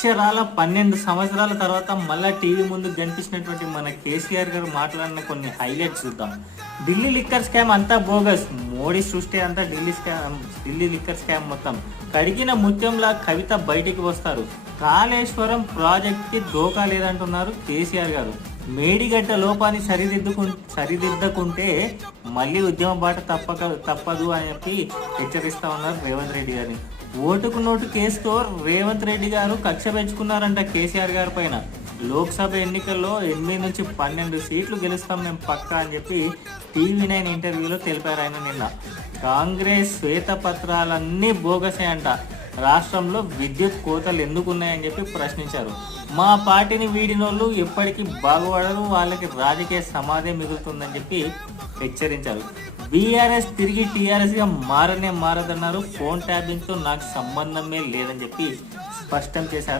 అక్షరాల 12 సంవత్సరాల తర్వాత మళ్ళా టీవీ ముందు కనిపించినటువంటి మన కేసీఆర్ గారు మాట్లాడిన కొన్ని హైలైట్స్ చూద్దాం. ఢిల్లీ లిక్కర్ స్కామ్ అంతా బోగస్, మోడీ సృష్టి అంతా ఢిల్లీ లిక్కర్ స్కామ్ మొత్తం. కడిగిన ముత్యంలా కవిత బయటికి వస్తారు. కాళేశ్వరం ప్రాజెక్ట్కి దోకా లేదంటున్నారు కేసీఆర్ గారు. మేడిగడ్డ లోపాన్ని సరిదిద్దకుంటే మళ్ళీ ఉద్యమ బాట తప్పదు అని చెప్పి హెచ్చరిస్తా ఉన్నారు రేవంత్ రెడ్డి గారిని. ఓటుకు నోటు కేసుతో రేవంత్ రెడ్డి గారు కక్ష పెంచుకున్నారంట కేసీఆర్ గారి పైన. లోక్సభ ఎన్నికల్లో 8 నుంచి 12 సీట్లు గెలుస్తాం మేము పక్కా అని చెప్పి TV9 ఇంటర్వ్యూలో తెలిపారు ఆయన నిన్న. కాంగ్రెస్ శ్వేతపత్రాలన్నీ బోగసే అంట. రాష్ట్రంలో విద్యుత్ కోతలు ఎందుకున్నాయని చెప్పి ప్రశ్నించారు. మా పార్టీని వీడినోళ్ళు ఎప్పటికీ బాగుపడరు, వాళ్ళకి రాజకీయ సమాధి మిగులుతుందని చెప్పి హెచ్చరించారు. బీఆర్ఎస్ తిరిగి టీఆర్ఎస్గా మారదన్నారు. ఫోన్ ట్యాపింగ్తో నాకు సంబంధమే లేదని చెప్పి స్పష్టం చేశారు.